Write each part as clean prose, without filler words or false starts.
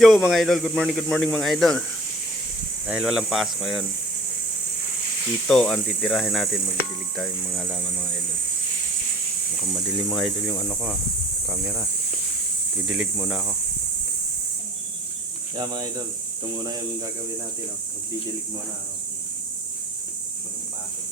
Yo mga idol, good morning mga idol. Dahil walang pasok ngayon, ito ang titirahin natin. Magdidilig tayo ng mga halaman mga idol. Mukhang madilim mga idol yung ano ko camera. Didilig muna ako. Yeah mga idol, ito muna yung gagawin natin. Magdidilig muna ako. Walang pasok.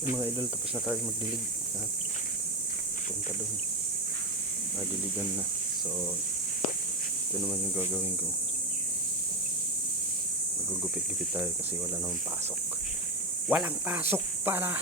Yung mga idol, tapos na tayo magdilig. Punta doon. Madiligan na. So, ito naman yung gagawin ko. Magugupit-gupit tayo kasi wala namang pasok. Walang pasok para